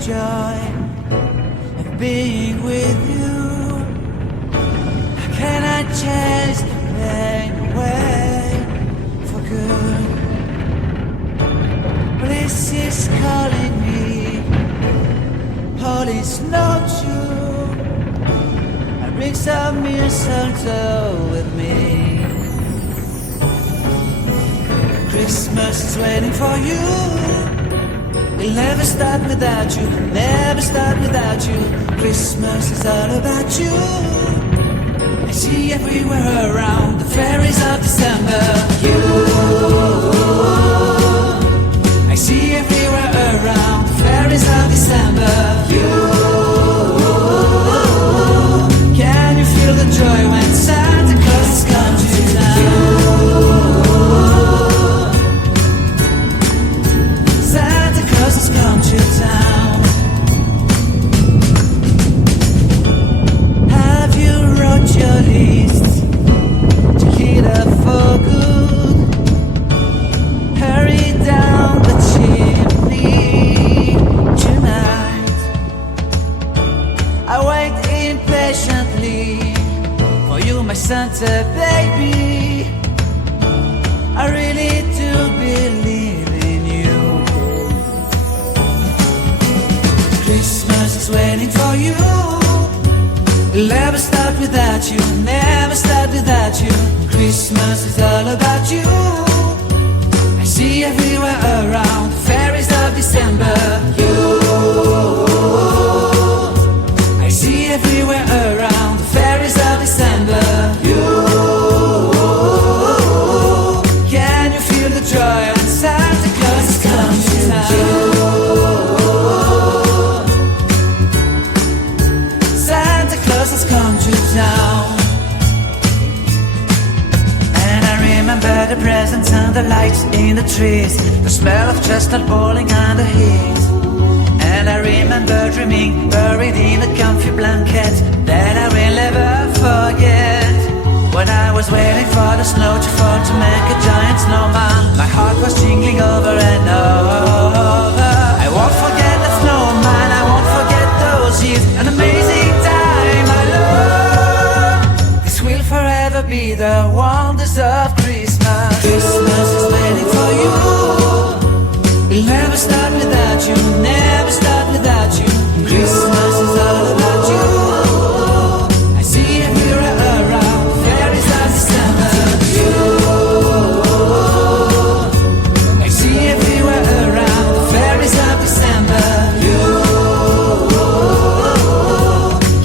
joy of being with you. How can I chase the pain away for good? Bliss is calling me, all is not true. I bring some mistletoe with me. Christmas is waiting for you. We'll never start without you, never start without you. Christmas is all about you. I see everywhere around the fairies of December. You, I see everywhere around the fairies of December. You, can you feel the joy when Santa Claus comes to town? Santa Claus has come to town. Have you wrote your list to get up for good? Hurry down the chimney tonight. I wait impatiently for you, my Santa baby. I really do believe in you. Christmas is waiting for you. We'll never start without you, never start without you. Christmas is all about you. I see everywhere around the fairies of December. You, I see everywhere around the fairies of December. You, can you feel the joy when Santa Claus has come to town? Santa Claus has come to town. And I remember the presents and the lights in the trees, the smell of chestnut boiling under heat. And I remember dreaming, buried in a comfy blanket that I will never forget. When I was waiting for the snow to fall to make a giant snowman, my heart was jingling over and over. I won't forget that snowman, I won't forget those years, an amazing time I love. This will forever be the wonders of Christmas. Christmas is waiting for you. We'll never start without you, never start without you. Christmas is all about you. I see everywhere around the fairies of December. You, I see everywhere around the fairies of December. You,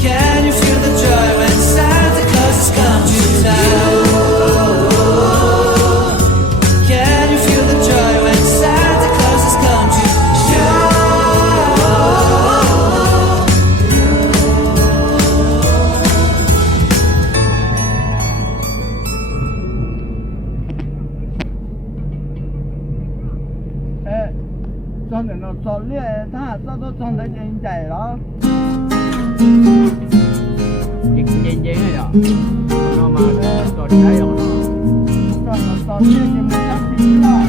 can you feel the joy when Santa Claus has come to town? Can you feel the joy when Santa Claus has come to town? cho nên nó cho lẽ ta cho nó cho nó nhanh chạy đó dịch nhanh vậy à nó mà cho chạy rồi cho nó cho lẽ thì mình chắc đi lại